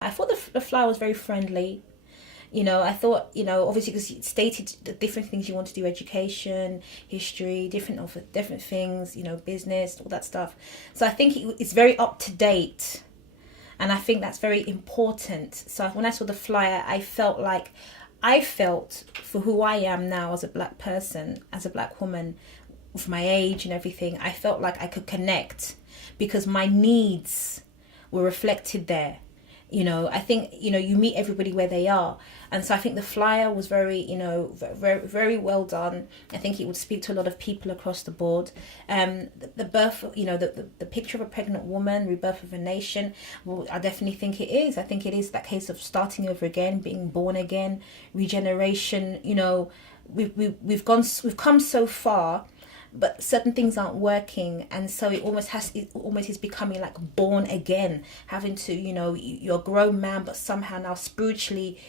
I thought the flyer was very friendly. I thought, obviously because it stated the different things you want to do, education, history, different things, business, all that stuff. So I think it's very up to date. And I think that's very important. So when I saw the flyer, I felt for who I am now as a black person, as a black woman, with my age and everything, I felt like I could connect because my needs were reflected there. I think, you meet everybody where they are. And so I think the flyer was very, very, very well done. I think it would speak to a lot of people across the board. The birth, the picture of a pregnant woman, rebirth of a nation, well, I definitely think it is. I think it is that case of starting over again, being born again, regeneration. We've come so far, but certain things aren't working, and so it almost is becoming like born again, having to, you're a grown man, but somehow now spiritually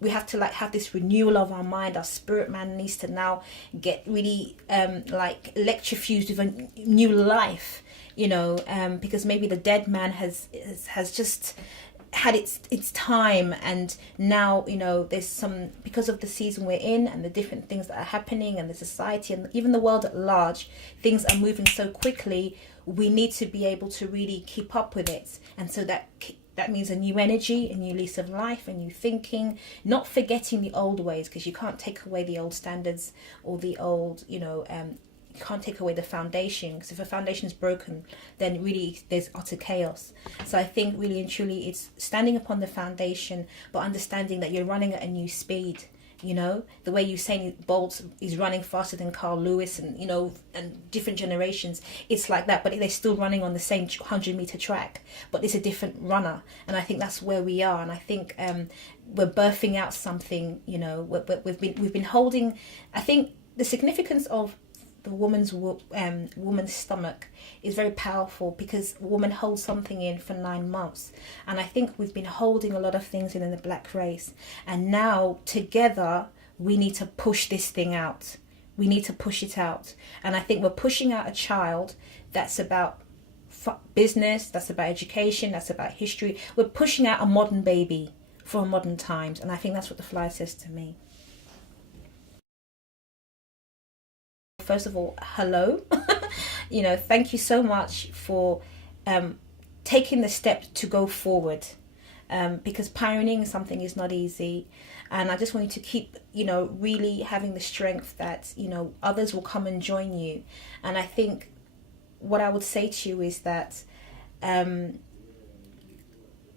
we have to like have this renewal of our mind. Our spirit man needs to now get really like electrofused with a new life, because maybe the dead man has just had its time, and now there's some, because of the season we're in and the different things that are happening and the society and even the world at large, things are moving so quickly. We need to be able to really keep up with it, and so that means a new energy, a new lease of life, a new thinking, not forgetting the old ways, because you can't take away the old standards or the old you can't take away the foundation, because if a foundation is broken, then really there's utter chaos. So I think really and truly it's standing upon the foundation, but understanding that you're running at a new speed. The way you're saying Bolt is running faster than Carl Lewis and and different generations, it's like that, but they're still running on the same 100-meter track, but it's a different runner. And I think that's where we are. And I think we're birthing out something. We've been holding, I think the significance of the woman's stomach is very powerful, because a woman holds something in for 9 months, and I think we've been holding a lot of things in the black race, and now together we need to push this thing out. We need to push it out, and I think we're pushing out a child that's about business, that's about education, that's about history. We're pushing out a modern baby for modern times, and I think that's what the flyer says to me. First of all, hello. Thank you so much for taking the step to go forward, because pioneering something is not easy, and I just want you to keep really having the strength that others will come and join you. And I think what I would say to you is that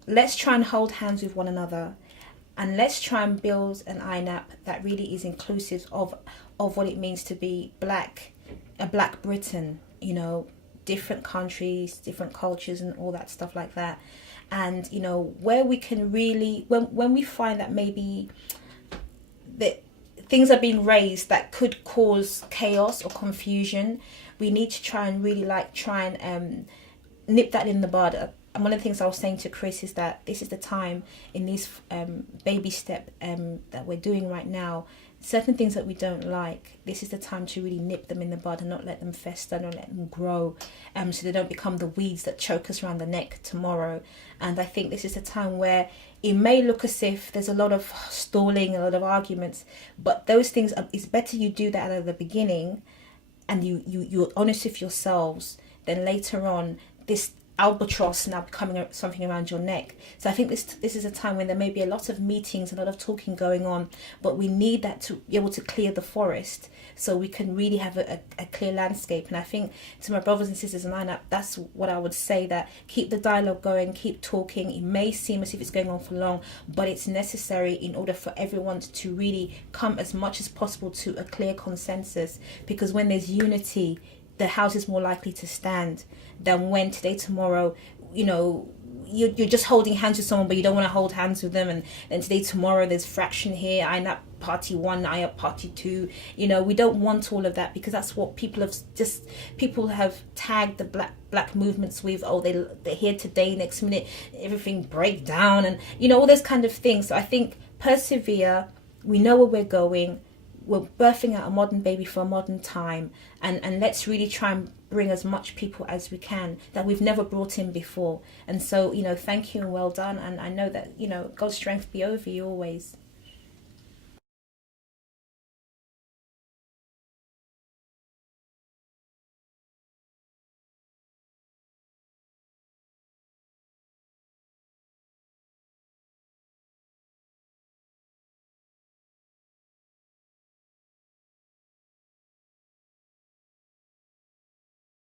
let's try and hold hands with one another, and let's try and build an iNAPP that really is inclusive of what it means to be a black Britain, different countries, different cultures and all that stuff like that. And, where we can really, when we find that maybe that things are being raised that could cause chaos or confusion, we need to try and really nip that in the bud. And one of the things I was saying to Chris is that this is the time in this baby step that we're doing right now. Certain things that we don't like, this is the time to really nip them in the bud and not let them fester, not let them grow, so they don't become the weeds that choke us around the neck tomorrow. And I think this is a time where it may look as if there's a lot of stalling, a lot of arguments, but those things, it's better you do that at the beginning, and you're honest with yourselves, then later on this albatross now becoming something around your neck. So I think this is a time when there may be a lot of meetings, a lot of talking going on, but we need that to be able to clear the forest so we can really have a clear landscape. And I think to my brothers and sisters in iNAPP, that's what I would say, that keep the dialogue going, keep talking. It may seem as if it's going on for long, but it's necessary in order for everyone to really come as much as possible to a clear consensus, because when there's unity, the house is more likely to stand than when today, tomorrow, you're just holding hands with someone, but you don't want to hold hands with them. And then today, tomorrow, there's fraction here, iNAPP party 1, iNAPP party 2. We don't want all of that, because that's what people have tagged the black movements with. Oh, they're here today, next minute everything break down, and all those kind of things. So I think persevere. We know where we're going. we're birthing out a modern baby for a modern time, and let's really try and bring as much people as we can that we've never brought in before. And so, thank you and well done, and I know that, God's strength be over you always.